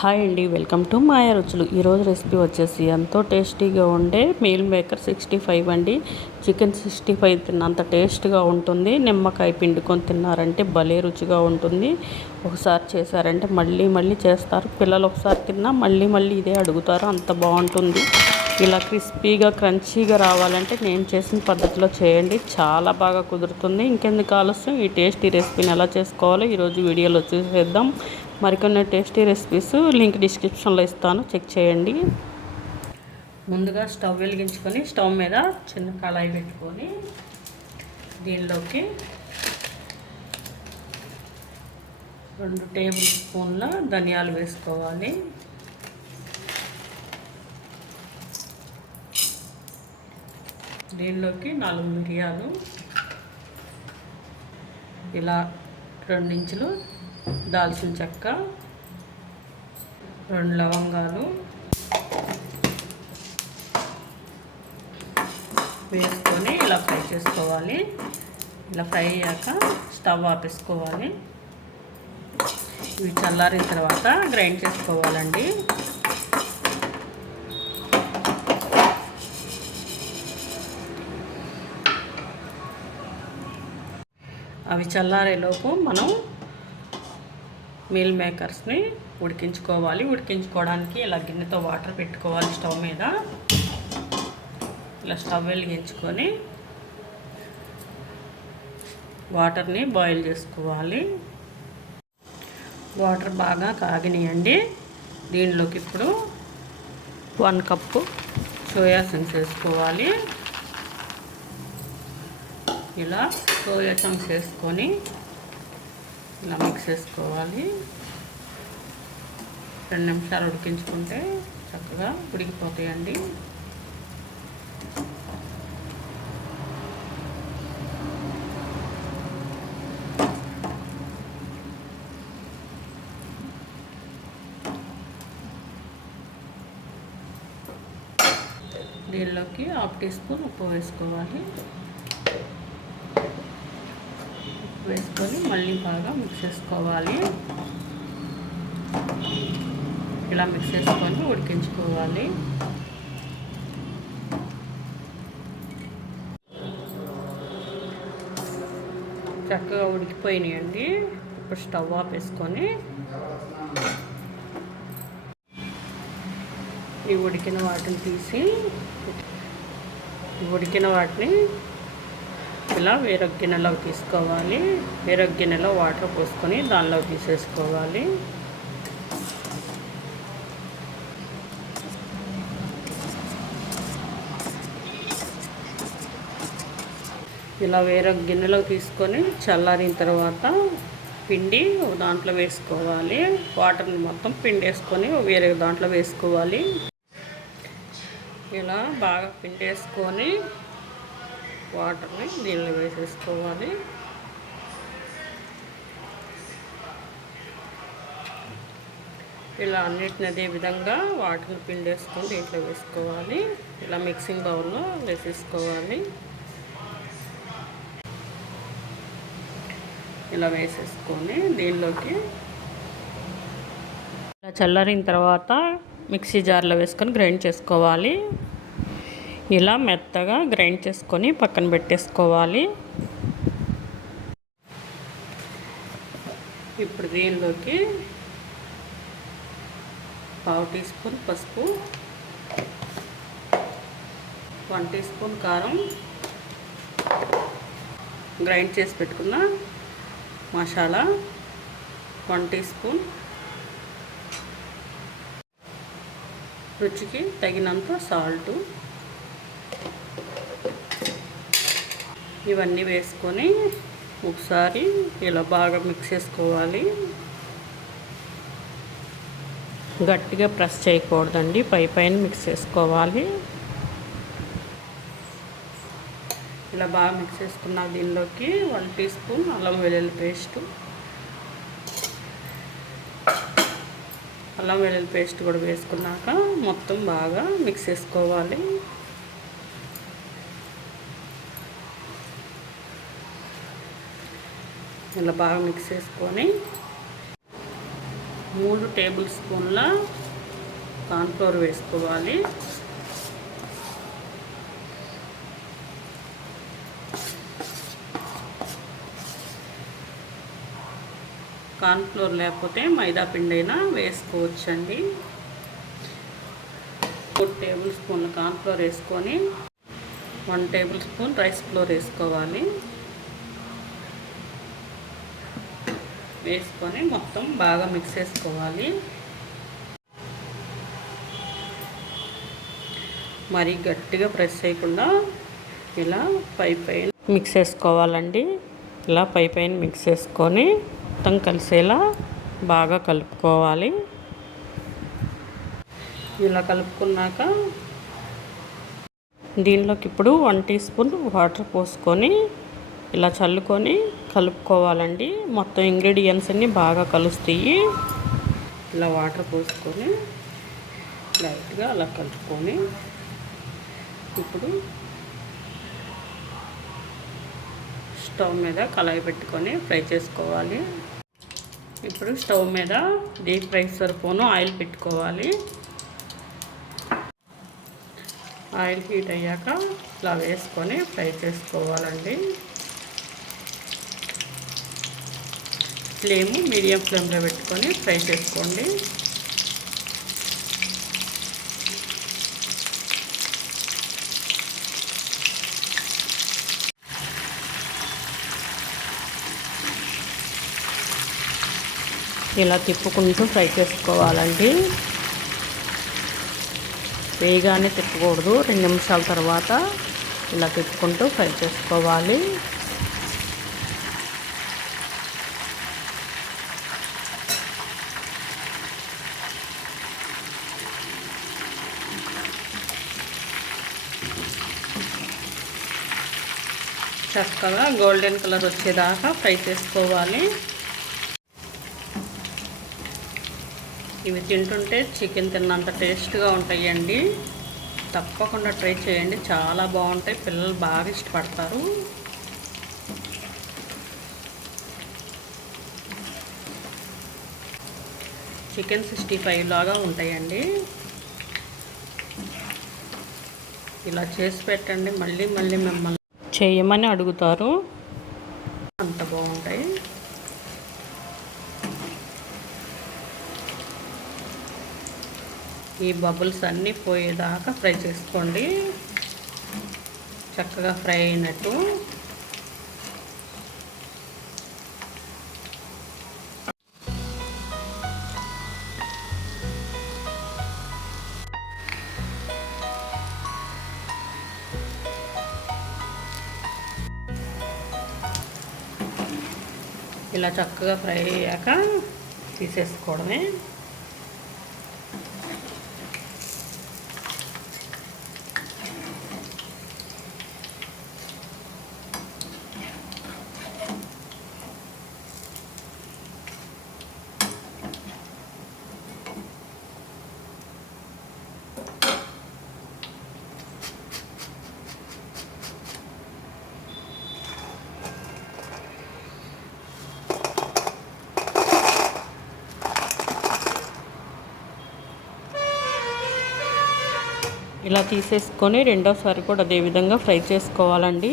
Hi అండి, welcome to మాయా రుచులు. ఈరోజు రెసిపీ వచ్చేసి ఎంతో టేస్టీగా ఉండే మీల్ మేకర్ 65 అండి. చికెన్ 65 తిన్నంత టేస్ట్గా ఉంటుంది. నిమ్మకాయ పిండుకొని తిన్నారంటే భలే రుచిగా ఉంటుంది. ఒకసారి చేశారంటే మళ్ళీ మళ్ళీ చేస్తారు. పిల్లలు ఒకసారి తిన్నా మళ్ళీ మళ్ళీ ఇదే అడుగుతారు, అంత బాగుంటుంది. ఇలా క్రిస్పీగా క్రంచీగా రావాలంటే నేను చేసిన పద్ధతిలో చేయండి, చాలా బాగా కుదురుతుంది. ఇంకెందుకు ఆలస్యం, ఈ టేస్టీ రెసిపీని ఎలా చేసుకోవాలో ఈరోజు వీడియోలో చూసేద్దాం. మరికొన్ని టేస్టీ రెసిపీస్ లింక్ డిస్క్రిప్షన్లో ఇస్తాను, చెక్ చేయండి. ముందుగా స్టవ్ వెలిగించుకొని స్టవ్ మీద చిన్న కళాయి పెట్టుకొని దీనిలోకి 2 టేబుల్ స్పూన్ల ధనియాలు వేసుకోవాలి. దీనిలోకి 4 మిరియాలు, ఇలా 2 ఇంచులు దాల్చిన చెక్క, 2 లవంగాలు వేసుకొని ఇలా ఫ్రై చేసుకోవాలి. ఇలా ఫ్రై అయ్యాక స్టవ్ ఆపేసుకోవాలి. ఇవి చల్లారిన తర్వాత గ్రైండ్ చేసుకోవాలండి. అవి చల్లారేలోపు మనం మీల్ మేకర్స్ని ఉడికించుకోవాలి. ఉడికించుకోవడానికి ఇలా గిన్నెతో వాటర్ పెట్టుకోవాలి స్టవ్ మీద. ఇలా స్టవ్ వెలిగించుకొని వాటర్ని బాయిల్ చేసుకోవాలి. వాటర్ బాగా కాగినాయండి. దీనిలోకి ఇప్పుడు 1 కప్పు సోయా చంక్స్ వేసుకోవాలి. ఇలా సోయా చంక్స్ వేసుకొని ఇలా మిక్స్ చేసుకోవాలి. 2 నిమిషాలు ఉడికించుకుంటే చక్కగా ఉడికిపోతాయండి. దీనిలోకి 1/2 టీ స్పూన్ ఉప్పు వేసుకోవాలి. వేసుకొని మళ్ళీ బాగా మిక్స్ చేసుకోవాలి. ఇలా మిక్స్ చేసుకొని ఉడికించుకోవాలి. చక్కగా ఉడికిపోయినాయండి. ఇప్పుడు స్టవ్ ఆపేసుకొని ఈ ఉడికిన వాటిని ఇలా వేరొక గిన్నెలో తీసుకోవాలి. వేరొక గిన్నెలో వాటర్ పోసుకొని దానిలో తీసేసుకోవాలి. ఇలా వేరొక గిన్నెలో తీసుకొని చల్లారిన తర్వాత పిండి దాంట్లో వేసుకోవాలి. వాటర్ని మొత్తం పిండి వేసుకొని వేరే దాంట్లో వేసుకోవాలి. ఇలా బాగా పిండి వేసుకొని వాటర్ని దీనిలో వేసేసుకోవాలి. ఇలా అన్నిటిని అదే విధంగా వాటర్ని పిండేసుకొని దీంట్లో వేసుకోవాలి. ఇలా మిక్సింగ్ బౌల్లో వేసేసుకోవాలి. ఇలా వేసేసుకొని దీనిలోకి ఇలా చల్లారిన తర్వాత మిక్సీ జార్లో వేసుకొని గ్రైండ్ చేసుకోవాలి. ఇలా మెత్తగా గ్రైండ్ చేసుకొని పక్కన పెట్టేసుకోవాలి. ఇప్పుడు దీనిలోకి 1/2 టీ స్పూన్ పసుపు, 1 టీ స్పూన్ కారం, గ్రైండ్ చేసి పెట్టుకున్న మసాలా, 1 టీ స్పూన్, రుచికి తగినంత సాల్టు, ఇవన్నీ వేసుకొని ఒకసారి ఇలా బాగా మిక్స్ చేసుకోవాలి. గట్టిగా ప్రెస్ చేయకూడదండి, పైన మిక్స్ చేసుకోవాలి. ఇలా బాగా మిక్స్ చేసుకున్న దీనిలోకి 1 టీ స్పూన్ అల్లం వెల్లుల్లి పేస్ట్ కూడా వేసుకున్నాక మొత్తం బాగా మిక్స్ చేసుకోవాలి. ఇలా బాగా మిక్స్ చేసుకొని 3 టేబుల్ స్పూన్ల కార్న్‌ఫ్లోర్ వేసుకోవాలి. కార్న్‌ఫ్లోర్ లేకపోతే మైదా పిండి అయినా వేసుకోవచ్చండి. 4 టేబుల్ స్పూన్ల కార్న్‌ఫ్లోర్ వేసుకొని 1 టేబుల్ స్పూన్ రైస్ ఫ్లోర్ వేసుకోవాలి. వేసుకొని మొత్తం బాగా మిక్స్ చేసుకోవాలి. మరీ గట్టిగా ప్రెస్ చేయకుండా ఇలా పైన మిక్స్ చేసుకోవాలండి. ఇలా పైన మిక్స్ చేసుకొని మొత్తం కలిసేలా బాగా కలుపుకోవాలి. ఇలా కలుపుకున్నాక దీనిలోకి ఇప్పుడు 1 టీ స్పూన్ వాటర్ పోసుకొని ఇలా చల్లుకొని కలుపుకోవాలండి. మొత్తం ఇంగ్రీడియంట్స్ అన్నీ బాగా కలుస్తాయి. ఇలా వాటర్ పోసుకొని లైట్గా అలా కలుపుకొని ఇప్పుడు స్టవ్ మీద కళాయి పెట్టుకొని ఫ్రై చేసుకోవాలి. ఇప్పుడు స్టవ్ మీద డీప్ ఫ్రై సరిపోను ఆయిల్ పెట్టుకోవాలి. ఆయిల్ హీట్ అయ్యాక ఇలా వేసుకొని ఫ్రై చేసుకోవాలండి. ఫ్లేమ్ మీడియం ఫ్లేమ్లో పెట్టుకొని ఫ్రై చేసుకోండి. ఇలా తిప్పుకుంటూ ఫ్రై చేసుకోవాలండి. వేగానే తిప్పకూడదు. 2 నిమిషాల తర్వాత ఇలా తిప్పుకుంటూ ఫ్రై చేసుకోవాలి. చక్కగా గోల్డెన్ కలర్ వచ్చేదాకా ఫ్రై చేసుకోవాలి. ఇవి తింటుంటే చికెన్ తిన్నంత టేస్ట్గా ఉంటాయండి. తప్పకుండా ట్రై చేయండి, చాలా బాగుంటాయి. పిల్లలు బాగా ఇష్టపడతారు. చికెన్ 65 లాగా ఉంటాయండి. ఇలా చేసి పెట్టండి, మళ్ళీ మళ్ళీ మిమ్మల్ని చేయమని అడుగుతారు. అంత బాగుంటాయి. ఈ బబుల్స్ అన్నీ పోయేదాకా ఫ్రై చేసుకోండి. చక్కగా ఫ్రై అయినట్టు. ఇలా చక్కగా ఫ్రై అయ్యాక తీసేసుకోవడమే. ఇలా తీసేసుకొని రెండోసారి కూడా అదే విధంగా ఫ్రై చేసుకోవాలండి.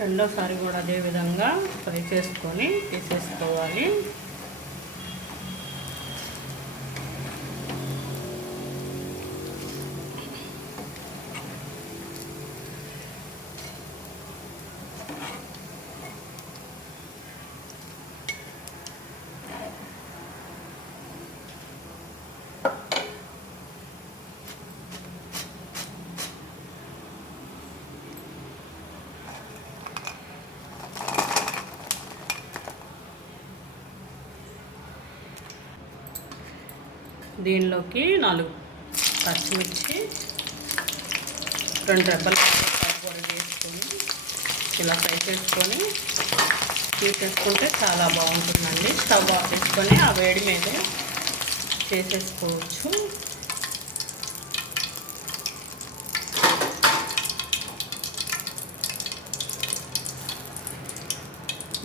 రెండోసారి కూడా అదే విధంగా ఫ్రై చేసుకొని తీసేసుకోవాలి. దీనిలోకి 4 పచ్చిమిర్చి, 2 రెబ్బల కరివేపాకు వేసుకొని ఇలా ఫ్రై చేసుకొని తీసేసుకుంటే చాలా బాగుంటుందండి. స్టవ్ ఆఫ్ చేసుకొని ఆ వేడి మీదే చేసేసుకోవచ్చు.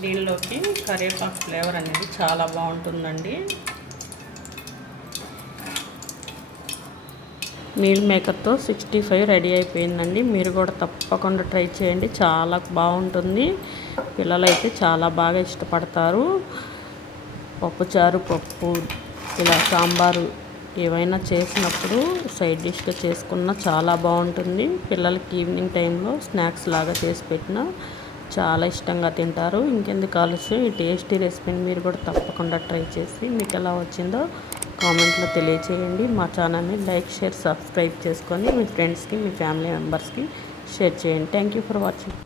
దీనిలోకి కరివేపాకు ఫ్లేవర్ అనేది చాలా బాగుంటుందండి. మీల్ మేకర్తో 65 రెడీ అయిపోయిందండి. మీరు కూడా తప్పకుండా ట్రై చేయండి, చాలా బాగుంటుంది. పిల్లలు అయితే చాలా బాగా ఇష్టపడతారు. పప్పుచారు, పప్పు, ఇలా సాంబారు ఏవైనా చేసినప్పుడు సైడ్ డిష్గా చేసుకున్న చాలా బాగుంటుంది. పిల్లలకి ఈవినింగ్ టైంలో స్నాక్స్ లాగా చేసి పెట్టినా చాలా ఇష్టంగా తింటారు. ఇంకెందుకు ఆలస్యం, ఈ టేస్టీ రెసిపీని మీరు కూడా తప్పకుండా ట్రై చేసి మీకు ఎలా వచ్చిందో కామెంట్లో తెలియచేయండి. మా ఛానల్ని లైక్, షేర్, సబ్స్క్రైబ్ చేసుకొని మీ ఫ్రెండ్స్కి, మీ ఫ్యామిలీ మెంబర్స్కి షేర్ చేయండి. Thank you for watching.